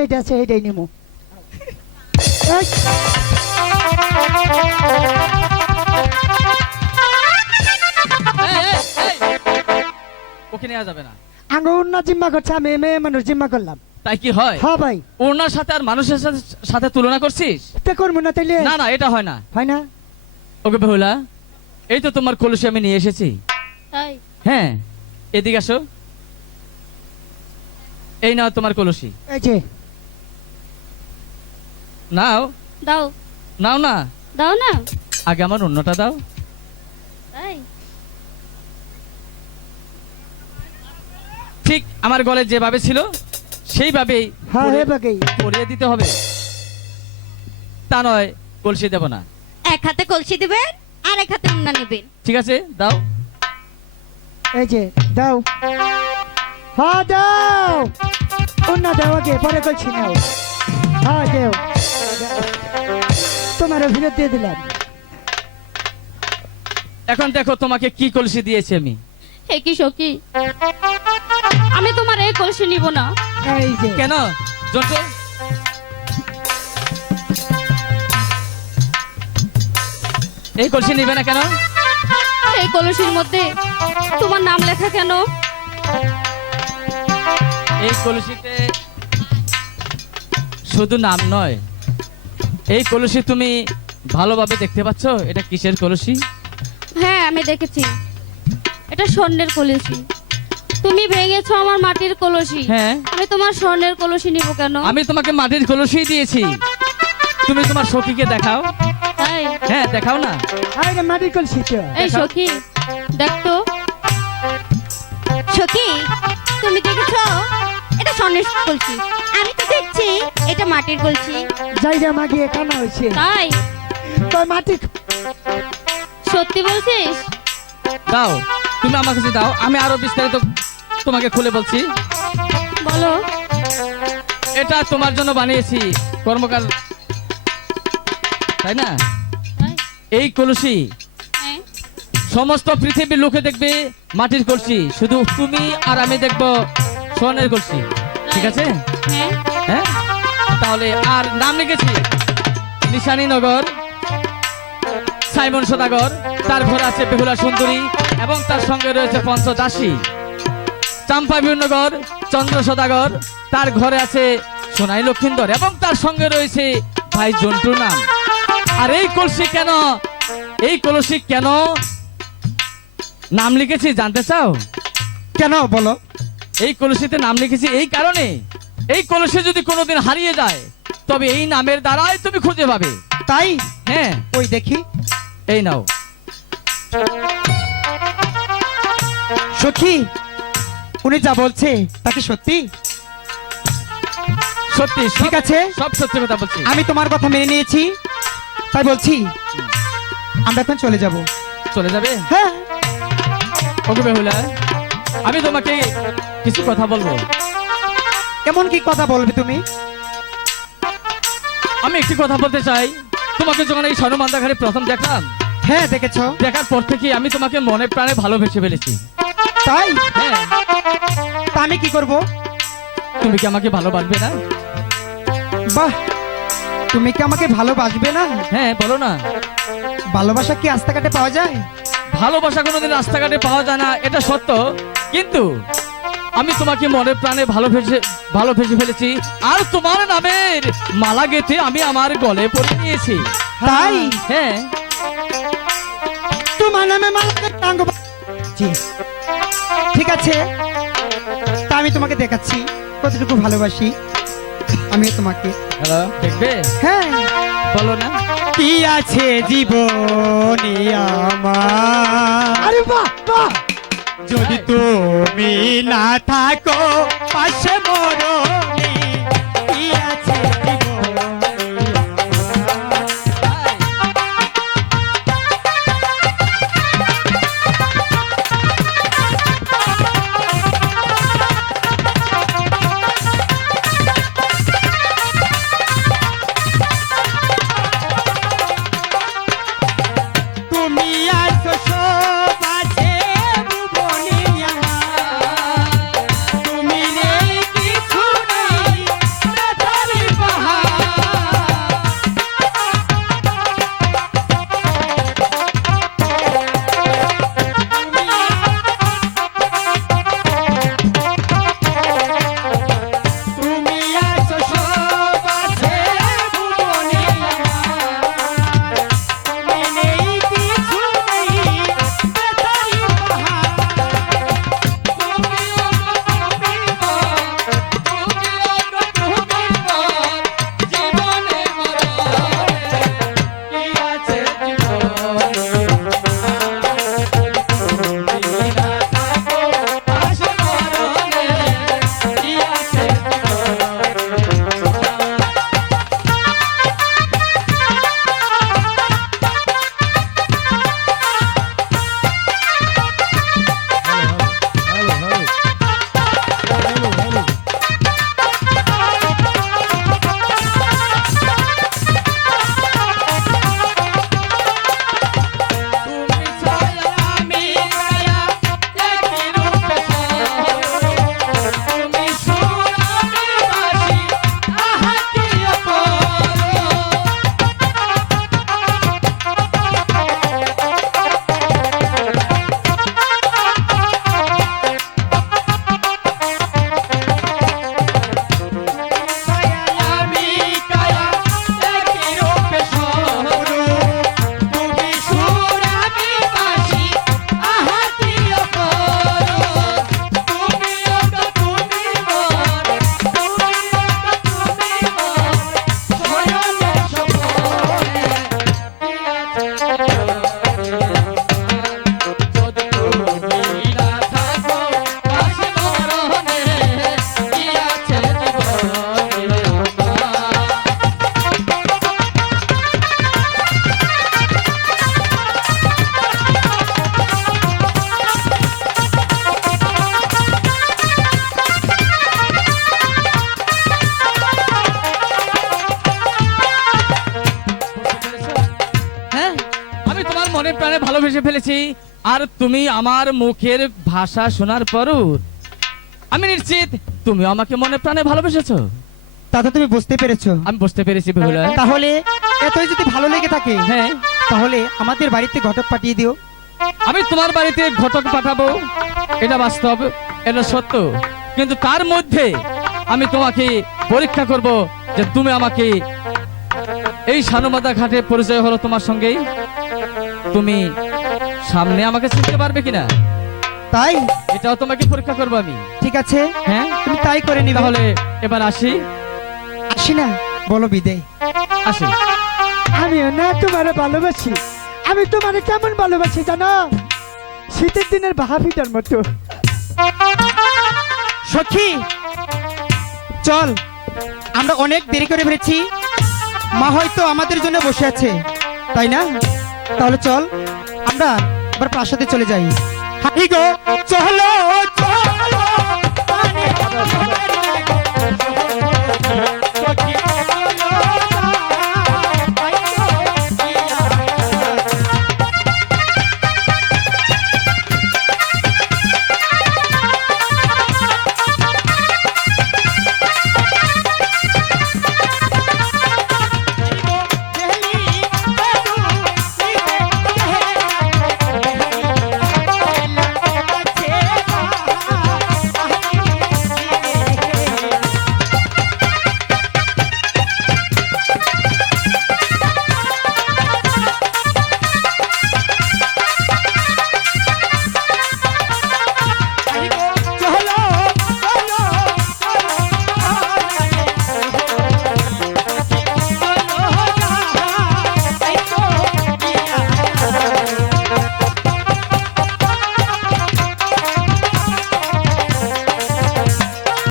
আছে নিমু। ওকে নেওয়া যাবে না। আঙ্গ উন্না জিম্মা করছে আমি মেয়ে মানুষ জিম্মা করলাম। তাই কি হয়? হ্যাঁ ভাই। ওনার সাথে আর মানুষের সাথে সাথে তুলনা করছিস? তে করব না তাইলে। না না এটা হয় না। হয় না? ওকে বেহুলা এই তো তোমার কলসি আমি নিয়ে এসেছি। হ্যাঁ এদিকে আসো। এই নাও তোমার কলসি। এই যে। নাও। দাও। নাও না। দাও না। আগে আমার অন্যটা দাও। তাই ঠিক আমার গলে যেভাবে ছিল সেইভাবেই হ্যাঁ হে পরিয়ে- পরিয়ে দিতে হবে। তা নয় কলসি দেব না। এক হাতে কলসি দিবেন আর এক হাতে উন্না নেবেন। ঠিক আছে দাও। এই যে দাও। হ্যাঁ দাও। উন্না দাও আগে পরে কলসি নাও। হ্যাঁ দেও। তোমার ফেরত দিয়ে দিলাম। এখন দেখো তোমাকে কি কলসি দিয়েছি আমি। হে কি সখী আমি তোমার এই কলসি নিব না। এই যে। কেন? জন্টু এই কলসি নিবে না কেন? এই কলসির মধ্যে তোমার নাম লেখা কেন? এই কলসিতে শুধু নাম নয় এই কলসি তুমি ভালোভাবে দেখতে পাচ্ছ? এটা কিসের কলসি? হ্যাঁ আমি দেখেছি। এটা স্বর্ণের কলসি। তুমি ভেঙেছো আমার মাটির কলসি। হ্যাঁ। আমি তোমার স্বর্ণের কলসি নিব কেন? আমি তোমাকে মাটির কলসি দিয়েছি। তুমি তোমার সখীকে দেখাও। হ্যাঁ দেখাও না। আরে মাটি কলসি তো। এই। সখী দেখতো সখী তুমি দেখেছ? এটা স্বর্ণের কলসি। আমি তো দেখছি এটা মাটির কলসি। জায়গা মাগিয়ে কানা হয়েছে। তাই? তোর মাটি সত্যি বলছিস? দাও তুমি আমার কাছে দাও আমি আরও বিস্তারিত তোমাকে খুলে বলছি। বলো। এটা তোমার জন্য বানিয়েছি কর্মকার। তাই না? এই কলসি হ্যাঁ। সমস্ত পৃথিবীর লোকে দেখবে মাটির কলসি। শুধু তুমি আর আমি দেখব স্বর্ণের কলসি। ঠিক আছে? হ্যাঁ? তাহলে আর নাম লিখেছি। নিশানী নগর, সাইমন সদাগর, তার ঘরে আছে বেহুলা সুন্দরী, এবং তার সঙ্গে রয়েছে পঞ্চদাসী চাম্পা বিনগর চন্দ্র সদাগর, তার ঘরে আছে সোনাই লক্ষিন্দর, এবং তার সঙ্গে রয়েছে ভাই জন্টু নাম। আর এই কলসি কেন? এই কলসি কেন? নাম লিখেছি, জানতে চাও? কেন বলো? এই কলসিতে নাম লিখেছি এই কারণে। এই কলসি যদি কোনোদিন হারিয়ে যায় তবে এই নামের দ্বারাই তুমি খুঁজে পাবে। তাই? হ্যাঁ। ওই দেখি। এই নাও। সখী উনি যা বলছে তা কি সত্যি? সত্যি ঠিক আছে। সব সত্যি কথা বলছি। আমি তোমার কথা মেনে নিয়েছি তাই বলছি। আমরা এখন চলে যাব। চলে যাবে? হ্যাঁ। ওকে বেহুলা আমি তোমাকে কিছু কথা বলব। এমন কি কথা বলবে তুমি? আমি একটি কথা বলতে চাই। তোমাকে যখন এই সরমান্দাঘারে প্রথম দেখলাম হ্যাঁ দেখেছ। দেখার পর থেকে আমি তোমাকে মনে প্রাণে ভালোবেসে ফেলেছি। তাই? হ্যাঁ। তা আমি কি করব? তুমি কি আমাকে ভালোবাসবে না? বাহ! তুমি কি আমাকে ভালোবাসবে না? হ্যাঁ বলো না। ভালোবাসা কি রাস্তাঘাটে পাওয়া যায়? ভালোবাসা কোনোদিন রাস্তাঘাটে পাওয়া যায় না এটা সত্য। কিন্তু আমি তোমাকে মনে প্রাণে ভালোবেসে ভালোবেসে ফেলেছি। আর তোমার নামের মালা গেঁথে আমি আমার গলে পরে নিয়েছি। তাই? হ্যাঁ। তোমার নামে জি। ঠিক আছে। তা আমি তোমাকে দেখাচ্ছি। কতটুকু ভালোবাসি আমি তোমাকে। হ্যালো দেখবে? হ্যাঁ। বলো না। কি আছে জীবনে আমার? আরে বাহ বাহ! যদি তুমি না থাকো পাশে মরণে ফেলেছি আর তুমি আমার মুখের ভাষা শোনার পরও আমি নিশ্চিত তুমি আমাকে মনে প্রাণে ভালোবেসেছো। তা তো তুমি বুঝতে পেরেছ। আমি বুঝতে পেরেছি বেহুলা তাহলে এতই যদি ভালো লেগে থাকে হ্যাঁ। তাহলে আমাদের বাড়িতে ঘটক পাঠিয়ে দিও। আমি তোমার বাড়িতে ঘটক পাঠাবো এটা বাস্তব এটা সত্য। কিন্তু তার মধ্যে আমি তোমাকে পরীক্ষা করব যে তুমি আমাকে এই সানুমাদা ঘাটে পরিচয় হলো তোমার সঙ্গেই। তুমি সামনে আমাকে চিনতে পারবে কিনা? তাই? এটাও তোমাকে পরীক্ষা করব আমি। ঠিক আছে। হ্যাঁ? তুমি তাই করে নিবে। তাহলে এবার আসি। আসি না। বলো বিদায়। আসি। আমিও না তোমারে ভালোবাসি। আমি তোমারে কেমন ভালোবাসি জানো? শীতের দিনের বাহাফিটার মতো। সখী চল। আমরা অনেক দেরি করে ফেলেছি মা হয়তো আমাদের জন্য বসে আছে। তাই না? তাহলে চল। আমরা আবার প্রাসাদে চলে যাই। হাই গো চলো।